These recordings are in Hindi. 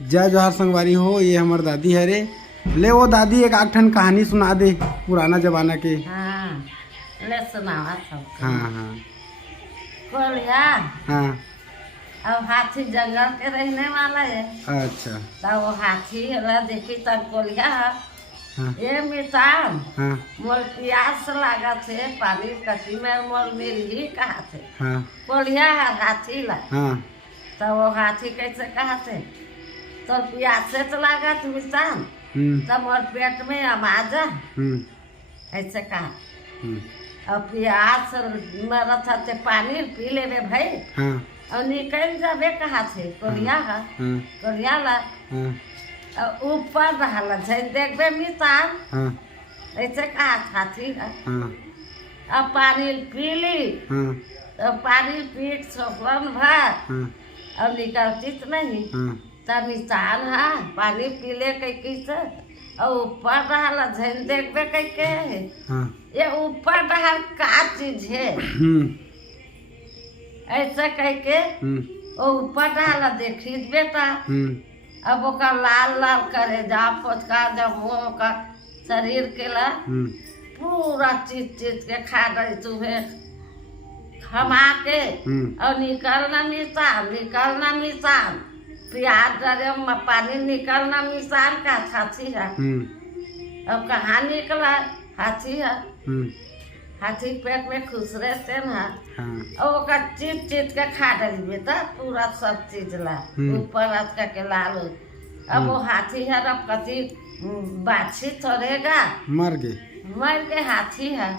जय जोहार संगवारी हो, ये हमार दादी है रे। ले वो दादी एक आठ ठन कहानी सुना दे पुराना जमाना के। हाँ ले सुनावा सब। हाँ हाँ कोलिया हाँ। अब हाथी जंगल के रहने वाला है। अच्छा। तब वो हाथी हला देखी तब कोलिया हाँ ये मितान हाँ मोल प्यास लगा थे पानी कटी में मोल मिर्गी कहा थे हाँ कोलिया हाथी ला। हाँ तब वो हाथी कैसे कहा थे तो प्यास से तो लगा थे मितान तब मोर पेट में आवाजा ऐसे कहा। अब प्यास मरा था ते पानी पी ले रे भाई। हाँ और निकल जाबे कहा थे कोलिया कोलिया ला ऊपर रहला छै देखबे मितान हाँ ऐसे कहा हाथी हाँ अब पानी पी ली। हाँ अब पानी पी सोफन भर हाँ अब निकलती तो नहीं हाँ तब मितान है पानी पी ले कई से और ऊपर रहला झन देखबे कई के हाँ ये ऊपर रहल का चीज है ऐसे कह के वो ऊपर रहला देखी बेटा। अब ओका लाल लाल करे जा फोचका जब मुँह का शरीर के ला पूरा चीज चीज के खा गई तुम्हें खमा के और निकलना मिसान प्याज डरे पानी निकलना मिसान का हाथी है। अब कहाँ निकला हाथी है हाथी पेट में खुश रहते ना और ओका चीज चीज के खा गई बेटा पूरा सब चीज ला ऊपर आज के लाल। अब वो हाथी है अब कति बाछी छोड़ेगा मर गए हाथी है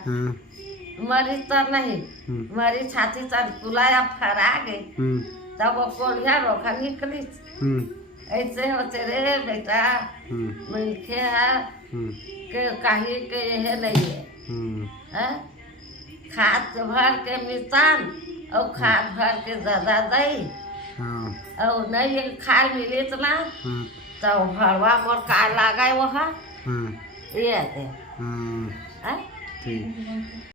मरी तो नहीं मरी छाती तर कुलाया फरा गए तब वो कोलिया रोका निकली ऐसे होते रे बेटा मिलके है के कहीं के यह नहीं है खाद भर के मितान और खाद भर के ज्यादा दही और नहीं खाए मिले तो ना तो भरवा मोर का लगा वहाँ ये